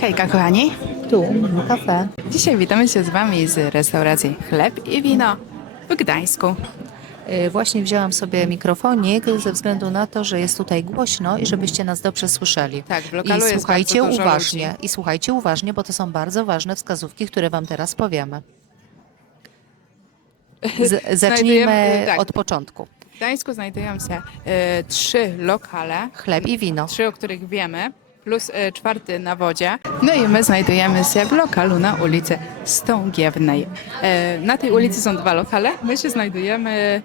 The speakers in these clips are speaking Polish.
Hejka kochani, Tu, kafe. dzisiaj witamy się z Wami z restauracji Chleb i Wino w Gdańsku. Y, Właśnie wzięłam sobie mikrofonik ze względu na to, że jest tutaj głośno i żebyście nas dobrze słyszeli. Tak, w lokalu I jest słuchajcie bardzo dużo uważnie. ludzi. I słuchajcie uważnie, bo to są bardzo ważne wskazówki, które wam teraz powiemy. Z, zacznijmy tak. od początku. W Gdańsku znajdują się e, trzy lokale, Chleb i wino. trzy o których wiemy, plus e, czwarty na wodzie. No i my znajdujemy się w lokalu na ulicy Stągiewnej. E, na tej ulicy są dwa lokale, my się znajdujemy...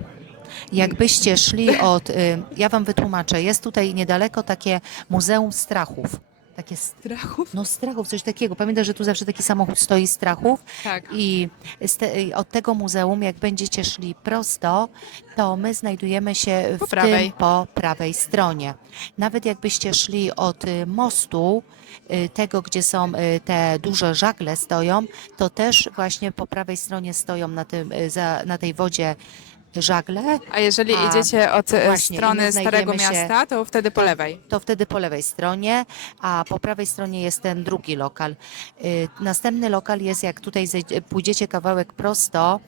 Jakbyście szli od, y, ja wam wytłumaczę, jest tutaj niedaleko takie Muzeum Strachów. Takie Strachów? No strachów, coś takiego. Pamiętaj, że tu zawsze taki samochód stoi strachów. Tak. I z te, i od tego muzeum, jak będziecie szli prosto, to my znajdujemy się Po w prawej. tym po prawej stronie. Nawet jakbyście szli od y, mostu, y, tego, gdzie są y, te duże żagle stoją, to też właśnie po prawej stronie stoją na, tym, y, za, na tej wodzie żagle. A jeżeli A, idziecie od e, właśnie, strony Starego się- Miasta, to wtedy po lewej. to wtedy po lewej stronie, a po prawej stronie jest ten drugi lokal. Y, Następny lokal jest, jak tutaj pójdziecie kawałek prosto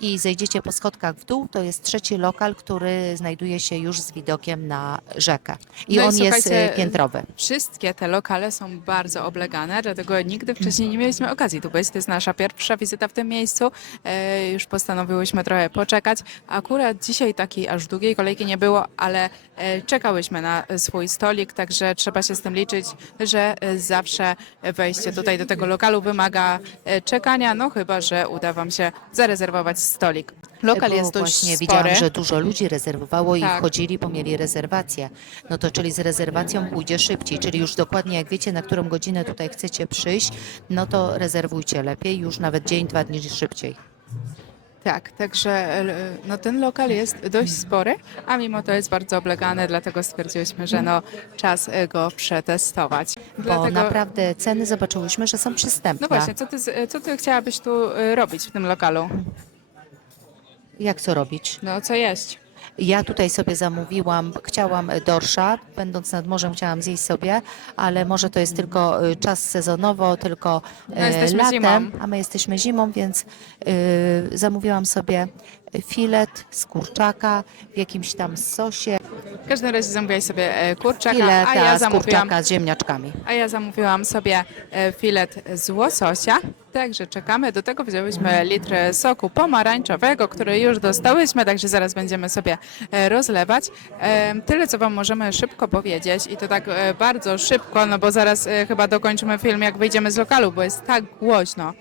i zejdziecie po schodkach w dół, to jest trzeci lokal, który znajduje się już z widokiem na rzekę. I No i on jest słuchajcie, y, piętrowy. Wszystkie te lokale są bardzo oblegane, dlatego nigdy wcześniej nie mieliśmy okazji tu być. To jest nasza pierwsza wizyta w tym miejscu. E, już postanowiłyśmy trochę poczekać. Akurat dzisiaj takiej aż długiej kolejki nie było, ale e, czekałyśmy na swój stolik, także trzeba się z tym liczyć, że e, zawsze wejście tutaj do tego lokalu wymaga e, czekania, no chyba, że uda Wam się zarezerwować stolik. Lokal Bo jest dość właśnie spory. widziałam, że dużo ludzi rezerwowało i Tak. wchodzili, bo mieli rezerwację. No to czyli z rezerwacją pójdzie szybciej, czyli już dokładnie jak wiecie, na którą godzinę tutaj chcecie przyjść, no to rezerwujcie lepiej, już nawet dzień, dwa dni szybciej. Tak, także e, no, ten lokal jest dość spory, a mimo to jest bardzo oblegany, dlatego stwierdziłyśmy, że no, czas e, go przetestować. Bo Dlatego, naprawdę ceny zobaczyłyśmy, że są przystępne. no właśnie, co ty, z- co ty chciałabyś tu e, robić w tym lokalu? Jak co robić? No, co jeść? Ja tutaj sobie zamówiłam, chciałam dorsza, będąc nad morzem chciałam zjeść sobie, ale może to jest tylko y, czas sezonowo, tylko No, jesteśmy latem, zimą. a my jesteśmy zimą, więc y, zamówiłam sobie filet z kurczaka w jakimś tam sosie, W każdym razie zamówiłaś sobie e, kurczaka, fileta a ja z zamówiłam, kurczaka z ziemniaczkami. a ja zamówiłam sobie e, filet z łososia. Także czekamy. Do tego wzięłyśmy litr soku pomarańczowego, który już dostałyśmy, także zaraz będziemy sobie e, rozlewać. E, Tyle, co Wam możemy szybko powiedzieć i to tak e, bardzo szybko, no bo zaraz e, chyba dokończymy film, jak wyjdziemy z lokalu, bo jest tak głośno.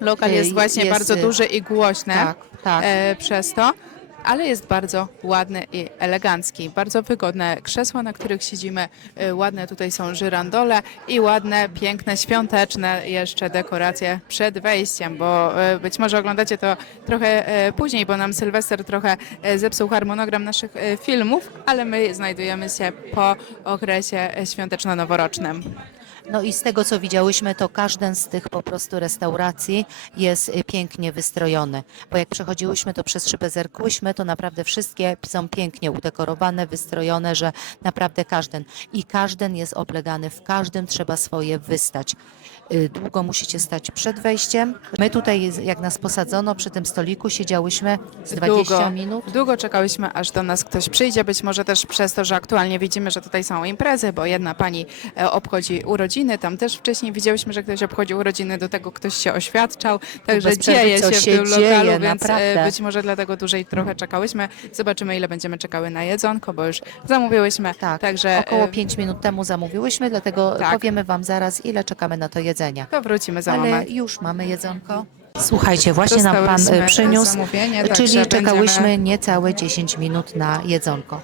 Lokal jest właśnie jest, bardzo e, duży i głośny Tak, tak. e, przez to, ale jest bardzo ładny i elegancki. Bardzo wygodne krzesła, na których siedzimy. E, ładne tutaj są żyrandole i ładne, piękne, świąteczne jeszcze dekoracje przed wejściem, bo e, być może oglądacie to trochę później, bo nam Sylwester trochę zepsuł harmonogram naszych filmów, ale my znajdujemy się po okresie świąteczno-noworocznym. No i z tego, co widziałyśmy, to każden z tych po prostu restauracji jest y, pięknie wystrojony. Bo jak przechodziłyśmy, to przez szybę zerkłyśmy, to naprawdę wszystkie są pięknie udekorowane, wystrojone, że naprawdę każden. I każden jest oblegany, w każdym trzeba swoje wystać. Y, Długo musicie stać przed wejściem. My tutaj, jak nas posadzono przy tym stoliku, siedziałyśmy z 20 długo, minut. Długo czekałyśmy, aż do nas ktoś przyjdzie. Być może też przez to, że aktualnie widzimy, że tutaj są imprezy, bo jedna pani e, obchodzi urodziny. Tam też wcześniej widziałyśmy, że ktoś obchodzi urodziny, do tego ktoś się oświadczał. Także bez dzieje się w tym dzieje, lokalu, więc e, naprawdę. być może dlatego dłużej trochę czekałyśmy. Zobaczymy, ile będziemy czekały na jedzonko, bo już zamówiłyśmy. Tak, Także około e, 5 minut temu zamówiłyśmy, dlatego Tak. powiemy Wam zaraz, ile czekamy na to jedzenie. to wrócimy za Ale moment. już mamy jedzonko. Słuchajcie, właśnie nam Pan Dostałyśmy e, przyniósł, zamówienie, czyli także czekałyśmy będziemy- niecałe 10 minut na jedzonko.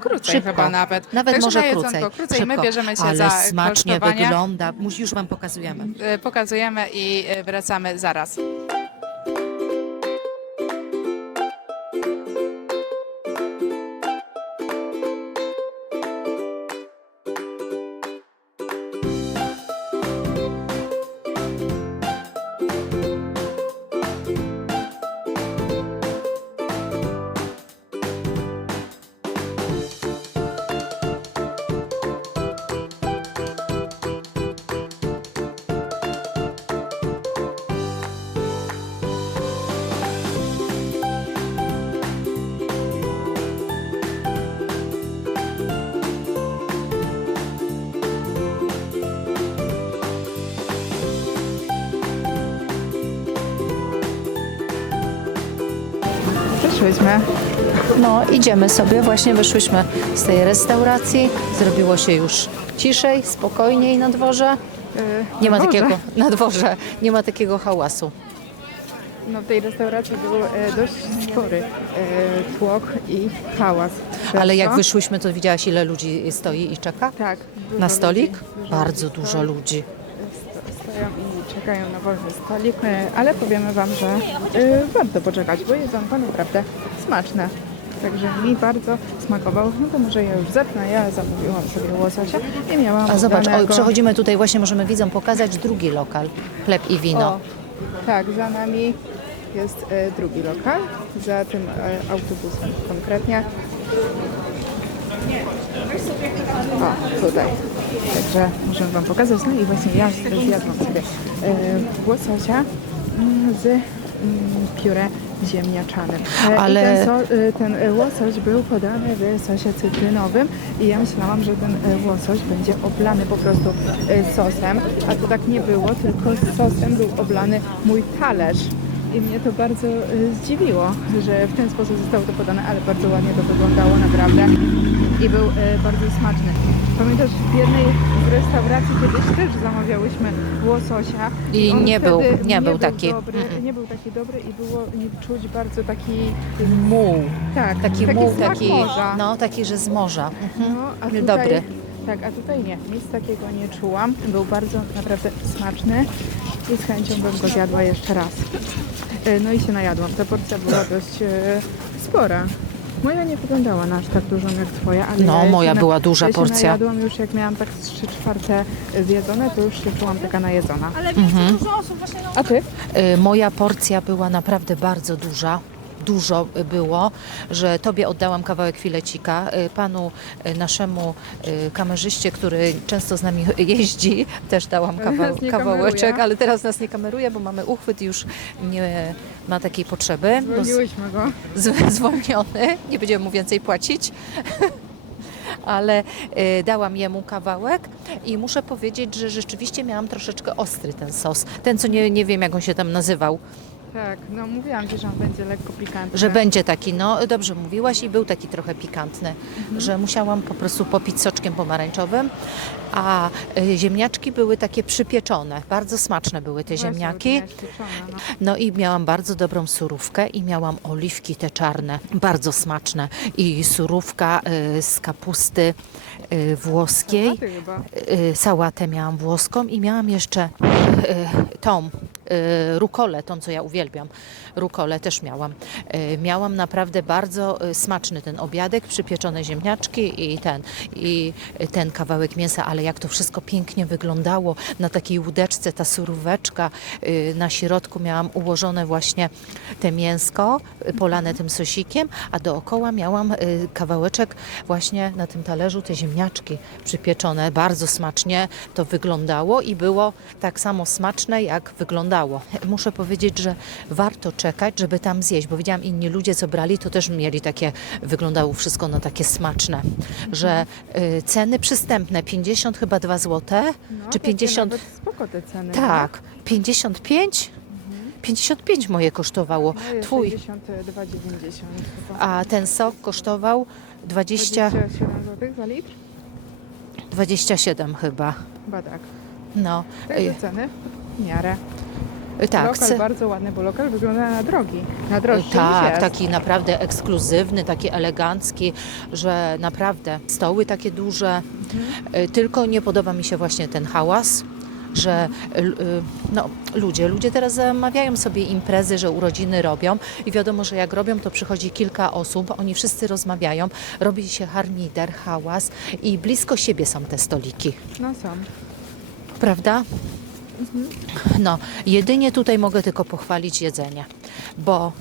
Krócej Szybko. chyba nawet. Nawet Także może na jedzonko krócej. krócej. My bierzemy się Ale za smacznie kosztowanie. wygląda. Mus- Już Wam pokazujemy. E, Pokazujemy i e, wracamy zaraz. Wyszłyśmy. No, idziemy sobie, właśnie wyszłyśmy z tej restauracji, zrobiło się już ciszej, spokojniej na dworze. Yy, Nie ma Boże. takiego, na dworze, nie ma takiego hałasu. No w tej restauracji był e, dość spory e, tłok i hałas. Ale jak wyszłyśmy, to widziałaś ile ludzi stoi i czeka? Tak. Na stolik? ludzi, dużo Bardzo dużo ludzi. Czekają na wolny stolik, e, ale powiemy Wam, że e, warto poczekać, bo jedzonko naprawdę smaczne. Także mi bardzo smakował. No to może ja już zetnę. Ja zamówiłam sobie łososia i miałam A zobacz, oj, danego- przechodzimy tutaj, właśnie możemy widzom pokazać drugi lokal, chleb i wino. O, tak, za nami jest e, drugi lokal, za tym e, autobusem konkretnie. O, tutaj. Także możemy Wam pokazać. No i właśnie ja zjadłam sobie e, łososia mm, z mm, pióre ziemniaczanym. E, Ale- ten, so, e, ten łosoś był podany w sosie cytrynowym i ja myślałam, że ten łosoś będzie oblany po prostu sosem, a to tak nie było, tylko z sosem był oblany mój talerz. I mnie to bardzo e, zdziwiło, że w ten sposób zostało to podane, ale bardzo ładnie to wyglądało naprawdę i był e, bardzo smaczny. Pamiętasz, w jednej z restauracji kiedyś też zamawiałyśmy łososia I on nie był- wtedy nie był taki. Dobry, Mm-mm. Nie był taki dobry i było nie czuć bardzo taki Muł, tak, taki, muł, smak taki, morza. no taki, że z morza. Mhm. No, a tutaj, Dobry. Tak, a tutaj nie, nic takiego nie czułam. Był bardzo naprawdę smaczny i z chęcią bym go zjadła jeszcze raz. E, No i się najadłam. Ta porcja była dość e, spora. Moja nie wyglądała na aż tak dużą jak twoja, ale No, ja się moja na- była duża ja się porcja. najadłam już jak miałam tak z 3 czwarte zjedzone, to już się czułam taka najedzona. Mhm. A ty? Y, Moja porcja była naprawdę bardzo duża. Dużo było, że tobie oddałam kawałek filecika, y, panu y, naszemu y, kamerzyście, który często z nami jeździ, też dałam kawał, kawałeczek, ale teraz nas nie kameruje, bo mamy uchwyt już nie ma takiej potrzeby. Zwolniłyśmy go. z- zwolniony, nie będziemy mu więcej płacić. Ale y, dałam jemu kawałek i muszę powiedzieć, że rzeczywiście miałam troszeczkę ostry ten sos. Ten, co nie, nie wiem, jak on się tam nazywał. Tak, no mówiłam ci, że on będzie lekko pikantny. Że będzie taki, no dobrze mówiłaś, i był taki trochę pikantny, że musiałam po prostu popić soczkiem pomarańczowym. A y, ziemniaczki były takie przypieczone, bardzo smaczne były te Właśnie, bo ziemniaki. to miałaś pieczone, no. No i miałam bardzo dobrą surówkę i miałam oliwki te czarne, bardzo smaczne. I surówka y, z kapusty y, włoskiej, Sałaty chyba. y, sałatę miałam włoską i miałam jeszcze y, tą rukolę, tą co ja uwielbiam. Rukolę też miałam. Y, miałam naprawdę bardzo y, smaczny ten obiadek, przypieczone ziemniaczki i ten, i ten kawałek mięsa, ale jak to wszystko pięknie wyglądało na takiej łódeczce, ta suróweczka, y, na środku miałam ułożone właśnie te mięsko, y, polane tym sosikiem, a dookoła miałam y, kawałeczek właśnie na tym talerzu, te ziemniaczki przypieczone. Bardzo smacznie to wyglądało i było tak samo smaczne, jak wyglądało. Muszę powiedzieć, że warto czekać, żeby tam zjeść, bo widziałam inni ludzie, co brali, to też mieli takie, wyglądało wszystko na takie smaczne, że y, ceny przystępne, 50 chyba 2 złote, No, czy takie 50, Nawet spoko te ceny. tak, 55? 55 moje kosztowało. No, jest Twój. 62,90 chyba. A ten sok kosztował 20, 27 zł za litr? 27 chyba. Chyba tak. No, Także y, ceny w miarę. Tak. lokal bardzo ładny, bo lokal wygląda na drogi. Na droższy niż Tak, jest. taki naprawdę ekskluzywny, taki elegancki, że naprawdę stoły takie duże. Mhm. Y, Tylko nie podoba mi się właśnie ten hałas. Że l- y, no, ludzie, ludzie teraz zamawiają sobie imprezy, że urodziny robią i wiadomo, że jak robią, to przychodzi kilka osób, oni wszyscy rozmawiają, robi się harmider, hałas i blisko siebie są te stoliki. No są. Prawda? No, jedynie tutaj mogę tylko pochwalić jedzenie, bo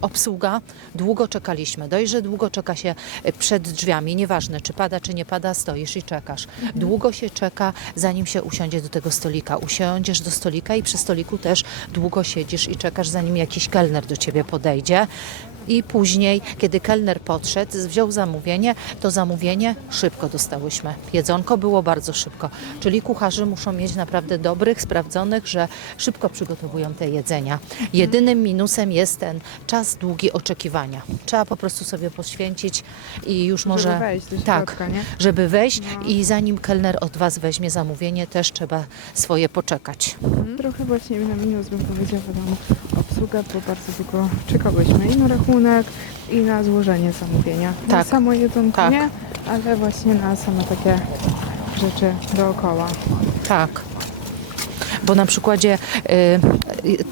obsługa, długo czekaliśmy. Dość, że długo czeka się e, przed drzwiami, nieważne czy pada, czy nie pada, stoisz i czekasz. Długo się czeka, zanim się usiądzie do tego stolika. Usiądziesz do stolika i przy stoliku też długo siedzisz i czekasz, zanim jakiś kelner do ciebie podejdzie. I później, kiedy kelner podszedł, wziął zamówienie, to zamówienie szybko dostałyśmy. Jedzonko było bardzo szybko. Czyli kucharze muszą mieć naprawdę dobrych, sprawdzonych, że szybko przygotowują te jedzenia. Jedynym minusem jest ten czas długi oczekiwania. Trzeba po prostu sobie poświęcić i już może Żeby wejść do tak, środka, nie? żeby wejść No. i zanim kelner od was weźmie zamówienie, też trzeba swoje poczekać. Trochę właśnie na minus bym powiedziała wiadomo obsługa, bo bardzo długo czekałyśmy i na rachunek, i na złożenie zamówienia. Na Tak. samo jedzonko Tak. nie, ale właśnie na same takie rzeczy dookoła. Tak. Bo na przykładzie, y,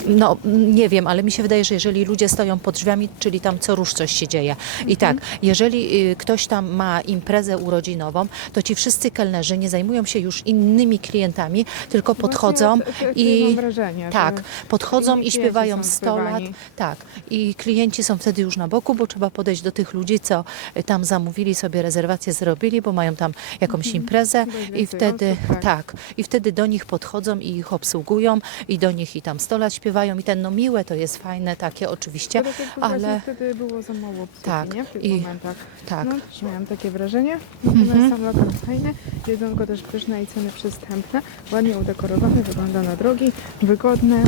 no nie wiem, ale mi się wydaje, że jeżeli ludzie stoją pod drzwiami, czyli tam co rusz coś się dzieje. I tak, jeżeli y, ktoś tam ma imprezę urodzinową, to ci wszyscy kelnerzy nie zajmują się już innymi klientami, tylko podchodzą Właśnie, i mam wrażenie, tak, że podchodzą i klienci śpiewają są 100 lat. Tak. I klienci są wtedy już na boku, bo trzeba podejść do tych ludzi, co y, tam zamówili sobie rezerwację, zrobili, bo mają tam jakąś imprezę Chyba jest i więcej wtedy osób, tak. tak, i wtedy do nich podchodzą i ich obsługują i do nich i tam 100 lat śpiewają i ten no miłe to jest fajne takie oczywiście, ale wtedy było za mało obsługi, Tak, nie? W tych i- momentach. tak. No, miałam takie wrażenie. Natomiast Mhm. sam lokal fajny, jedzonko też pyszne i ceny przystępne, ładnie udekorowane, wygląda na drogi, wygodne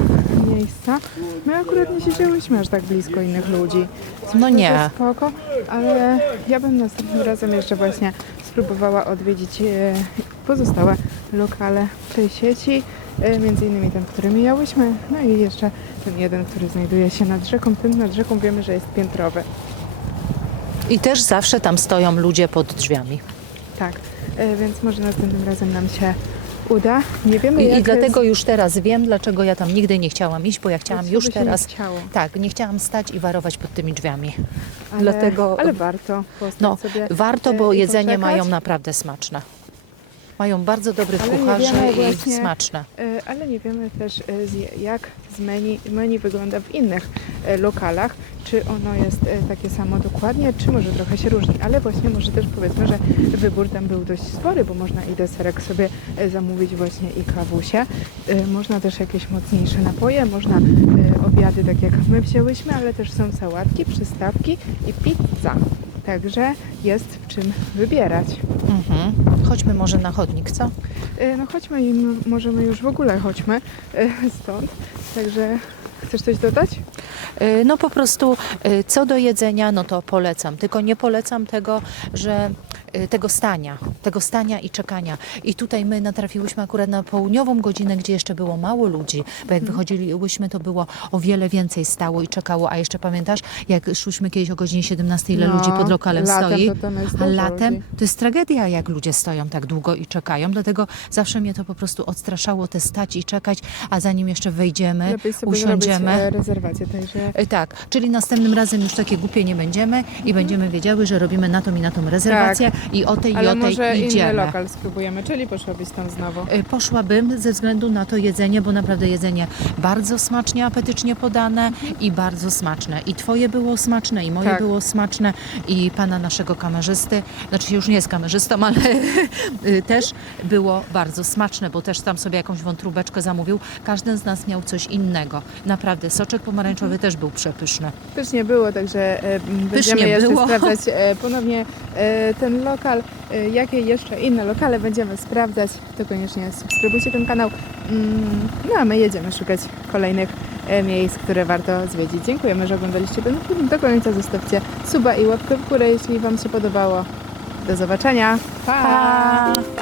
miejsca. My akurat nie siedziałyśmy aż tak blisko innych ludzi. No nie. Spoko, ale ja bym następnym razem jeszcze właśnie spróbowała odwiedzić e, pozostałe lokale tej sieci. E, Między innymi ten, który mijałyśmy, no i jeszcze ten jeden, który znajduje się nad rzeką. Ten nad rzeką wiemy, że jest piętrowy. i też zawsze tam stoją ludzie pod drzwiami. Tak, e, więc może następnym razem nam się uda. Nie wiemy I, jak i dlatego już teraz wiem, dlaczego ja tam nigdy nie chciałam iść, bo ja chciałam już teraz Nie chciało, tak, nie chciałam stać i warować pod tymi drzwiami. ale, dlatego- ale warto No, warto, e, bo i jedzenie poczekać. mają naprawdę smaczne. Mają bardzo dobrych Ale kucharzy wiemy i właśnie- smaczne. E, Ale nie wiemy też e, z- jak z menu, menu wygląda w innych e, lokalach. Czy ono jest takie samo dokładnie, czy może trochę się różni. Ale właśnie może też powiedzmy, że wybór tam był dość spory, bo można i deserek sobie zamówić właśnie i kawusie. Można też jakieś mocniejsze napoje, można obiady tak jak my wzięłyśmy, ale też są sałatki, przystawki i pizza. Także jest w czym wybierać. Mhm. Chodźmy może na chodnik, co? E, No chodźmy i możemy już w ogóle chodźmy e, stąd. Także chcesz coś dodać? Y, No po prostu co do jedzenia, no to polecam. Tylko nie polecam tego, że tego stania, tego stania i czekania. I tutaj my natrafiłyśmy akurat na południową godzinę, gdzie jeszcze było mało ludzi, bo Mhm. jak wychodziliśmy, to było o wiele więcej stało i czekało. A jeszcze pamiętasz, jak szłyśmy kiedyś o godzinie 17, ile No, ludzi pod lokalem latem stoi? to tam jest A dużo latem ludzi. to jest tragedia, jak ludzie stoją tak długo i czekają. Dlatego zawsze mnie to po prostu odstraszało, te stać i czekać, a zanim jeszcze wejdziemy, Lepiej sobie usiądziemy. zrobić e, rezerwację, także E, Tak, czyli następnym razem już takie głupie nie będziemy i będziemy wiedziały, że robimy na tą i na tą rezerwację i o tej i ale o tej może inny idziemy. lokal spróbujemy, czyli poszłabyś tam znowu. E, Poszłabym ze względu na to jedzenie, bo naprawdę jedzenie bardzo smacznie, apetycznie podane i bardzo smaczne. I twoje było smaczne, i moje Tak. było smaczne, i pana naszego kamerzysty, znaczy już nie jest kamerzystą, ale y, też było bardzo smaczne, bo też tam sobie jakąś wątróbeczkę zamówił. Każdy z nas miał coś innego. Naprawdę, soczek pomarańczowy też był przepyszny. Pysznie było, także e, będziemy Pysznie jeszcze było. sprawdzać e, ponownie ten lokal. E, jakie jeszcze inne lokale będziemy sprawdzać, to koniecznie subskrybujcie ten kanał. Mm, no a my jedziemy szukać kolejnych e, miejsc, które warto zwiedzić. Dziękujemy, że oglądaliście ten film. Do końca zostawcie suba i łapkę w górę, jeśli Wam się podobało. Do zobaczenia. Pa!